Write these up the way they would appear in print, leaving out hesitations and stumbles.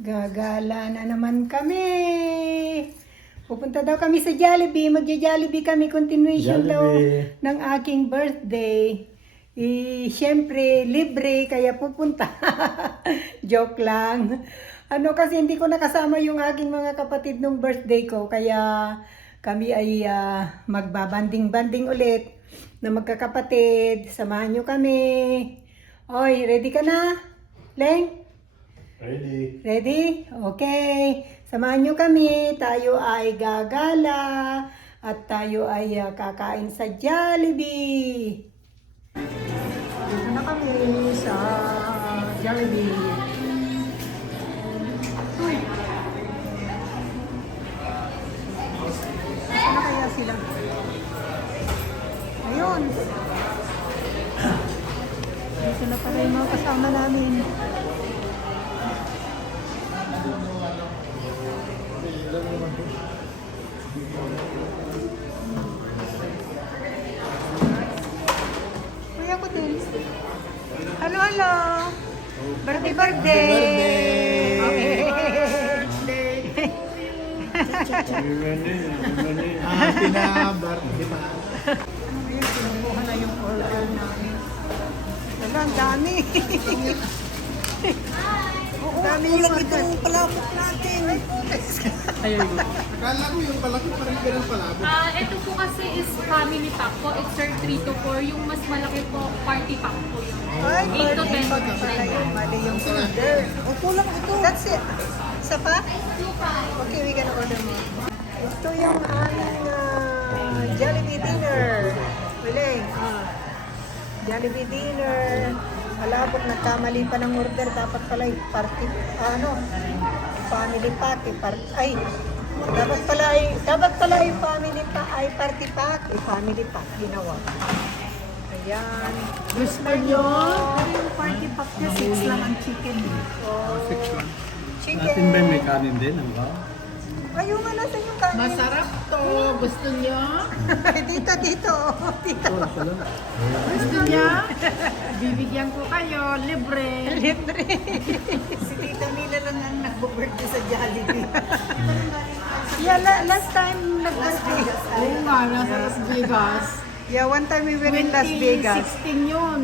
Gagala na naman kami. Pupunta daw kami sa Jollibee. Magja-Jollibee kami. Continuation daw ng aking birthday. Siyempre, libre, kaya pupunta. Joke lang. Kasi hindi ko nakasama yung aking mga kapatid nung birthday ko. Kaya kami ay magbabanding-banding ulit na magkakapatid. Samahan nyo kami. Oy, ready ka na? Leng? Ready? Ready? Okay. Samahan nyo kami. Tayo ay gagala at tayo ay kakain sa Jollibee. Dito na kami sa Jollibee. Uy. Saan na kaya sila? Ayun. Dito na pala yung mga kasama namin. Kuya ko din. Halo, halo. Birthday, birthday. Okay. Happy na birthday pa. Ayun, sinubuhan na yung order namin. Wala, ang dami. Dami yung order. Palabok natin. Akala ko yung palaki pa rin ganun palabok. Ito po kasi is family pack po. It's 3 to 4. Yung mas malaki po, party pack po. Ay, 8 to 10 birthday pa pala yun. Mali yung order. O, kulang ito. That's it. Isa pa? Okay, we gonna order more. Ito yung aming Jollibee dinner. Willing. Jollibee dinner. Malabot, nagkamali pa ng order. Dapat pala yung party, family pack. Dapat pala yung family pack, ay party pack. Family pack, ginawa. Ayan. Gusto nyo? Yung party pack niya, 6 lang ang chicken. Oh, 6 lang. chicken. Natin ba may kanin din? Ano ba? Ayun nga, nasa yung kanin. Masarap to. Gusto nyo? dito. Dito. Gusto nyo? Bibigyan ko kayo. Libre. Libre. Si Tita Mila lang ang nag-birthday sa Jollibee. Yeah, last time nag-birthday. Oo nga, nasa Las Vegas. Yeah, one time we were in Las Vegas. 2016 yun.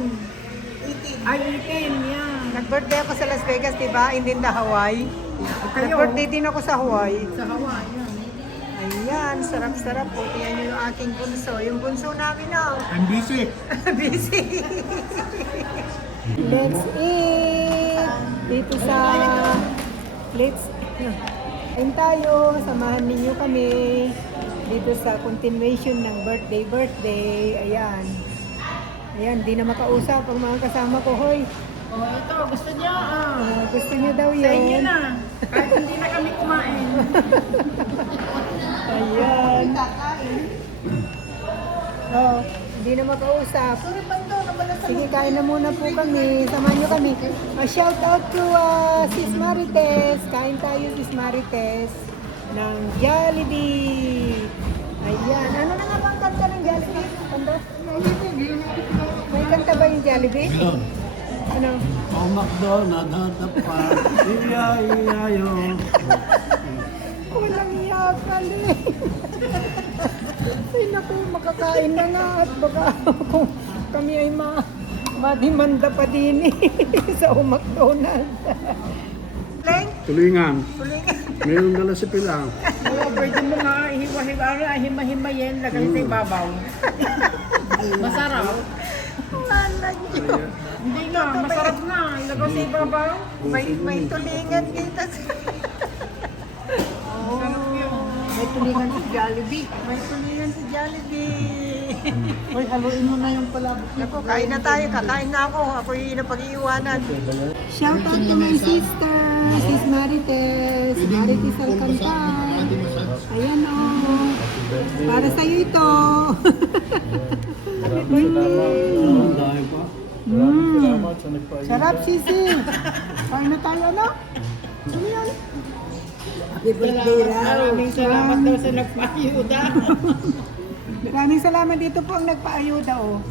18. Ay, 18, yan. Nag-birthday ako sa Las Vegas, diba? And in the Hawaii. Kayo? Nag-birthday din ako sa Hawaii. Sa Hawaii, yan. Ayan, sarap-sarap po. Tingnan nyo yung aking bunso. Yung bunso namin na. I'm busy. Busy. Let's eat. Dito sa... Kain tayo. Samahan ninyo kami. Dito sa continuation ng birthday. Ayan. Ayan, di na makausap ang mga kasama ko. Hoy, Oh, ito, gusto nyo? gusto nyo daw Sa inyo yun. na. Kahit hindi na kami kumain. Ayan. Oh, hindi na makausap. Sige, kain na muna po kami. Samahan nyo kami. Shout out to Sis Marites. Kain tayo, Sis Marites. Ng Jollibee. Ayan. Ano na nga bang kanta ng Jollibee? Kanta? May kanta ba yung Jollibee? Ano? Oh, McDonald, hatapan. Iya-iya-yo. Walang iyakan eh. Ay naku, makakain na nga at baka kung kami ay madimanda pa din eh sa McDonald's. Leng? Tulingan. Tulingan. Mayroong dala si Pilang. Oo, pwede mo nga hima-himayin, lagay sa ibabaw. Masarap. Wala niyo. Hindi nga, masarap nga. Ilagay sa ibabaw. May tulingan dito. Masarap yun. May tulingan sa Jollibee. May tulingan sa Jollibee. Uy, haluin mo na yung palabok. Naku, kain na tayo. Kakain na ako. Ako yung napag-iiwanan. Shout out to my sister, Sis Marites. Marites Alcantar. Ayan o. Para sa'yo ito. Happy birthday. Dahil pa. Sarap, Sisi. Kain na tayo, ano? Ano yan? Happy birthday, Rao. Maraming salamat daw sa nagpayuda. Maraming salamat dito po ang nagpaayuda, oh.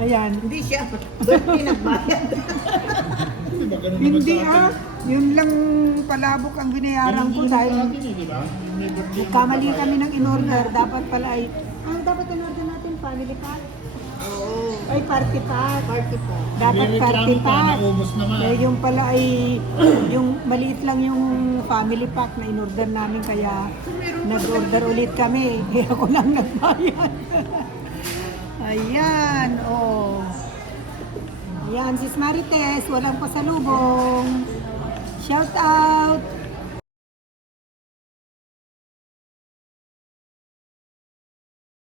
Ayan. Hindi siya. Hindi nagbayad. Hindi yun lang palabok ang binayaran ko dahil kamali kami ng in-order. Dapat pala ay, dapat in-order natin family pack? Oo. Ay, party pack. Party pa. Dapat party pack. naman. Eh, yung pala ay, yung maliit lang yung family pack na in-order namin kaya nag-order ulit kami. Kaya ako lang nagbayad. Ayan, oh. Ayan, sis Marites, walang pasalubong. Shout out!